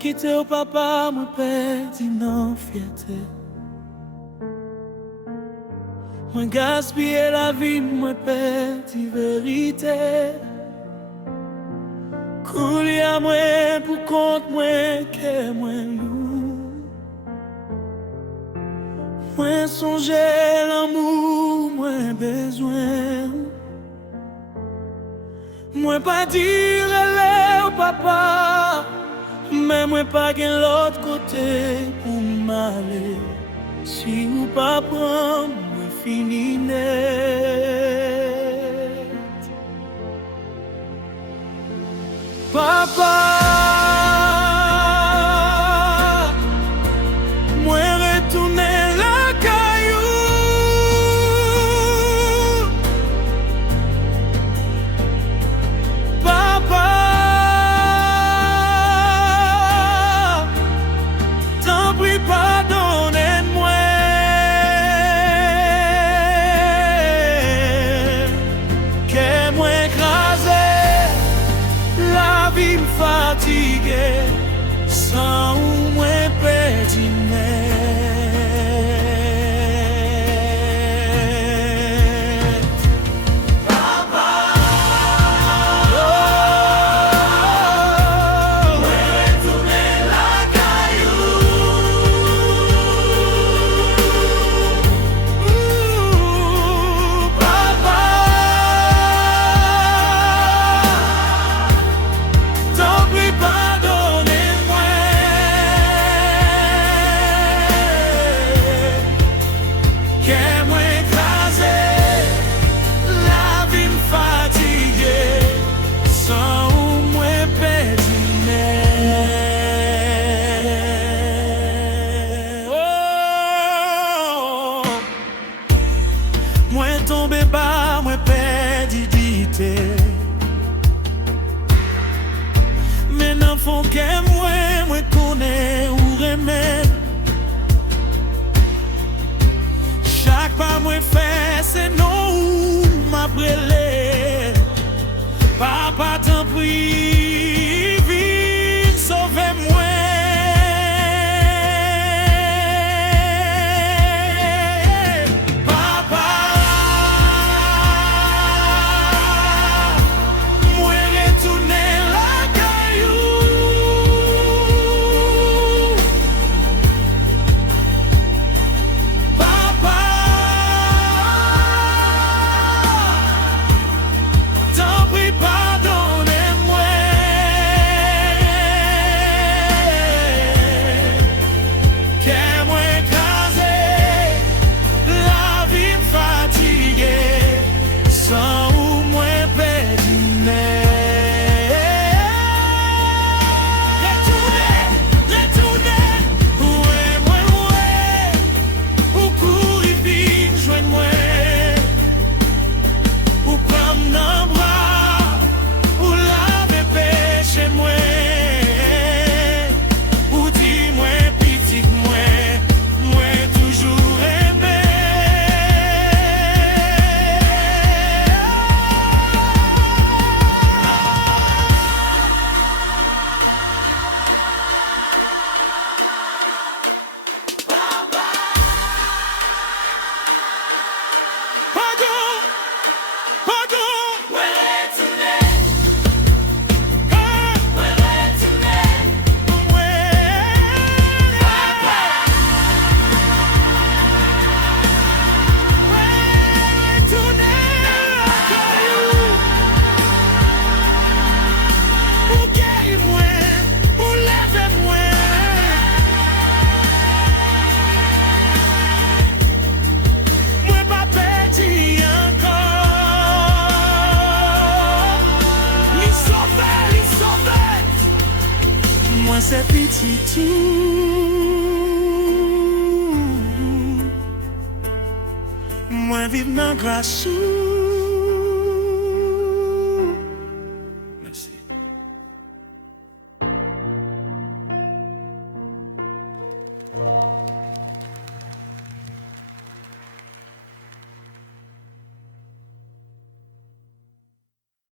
quitter au papa, moi pèdi non fierté. Moi gaspiller la vie, moi pèdi vérité. Couler à moi pour compte moi que moi lourd. Moi songer l'amour, moi besoin. Moi pas dire elle au papa, mais moi pas gain l'autre côté pour m'aller. Si ou pas prendre, moi fini net. Papa, moi retourner lakay. Papa, t'en prie pardonne-moi. Que moi écrasé, la vie me fatigue, sans moi pèdi net. Papa, moi retourner lakay. Papa, t'en prie pardonne-moi. Que moi écrasé, la vie me fatigue, sans moi pèdi net. Oh, moi tombé bas, moi pèdi dignité. Mais non font que moi connais ou remède. Chaque pas moi fait c'est non ou m'a brûlé. Papa t'en prie, viens sauver moi. Papa, moi retourner lakay. Papa, t'en prie pardonne-moi. Que moi écrasé, la vie me fatigue, sans moi pèdi net. Retounen, ouais, ou courir vite, joigne-moi. Ou prendre dans bras, ou laver péché moi. Ou dis-moi pitit moi toujours aimé. Pardon, pardon. Moi retourner, moi retourner, Papa, moi retourner lakay. Ou guéris-moi, ou lève-moi. Moi pas pèdi encore. Li sauvé. Moi c'est pitit tout. Moi vive dans grâce.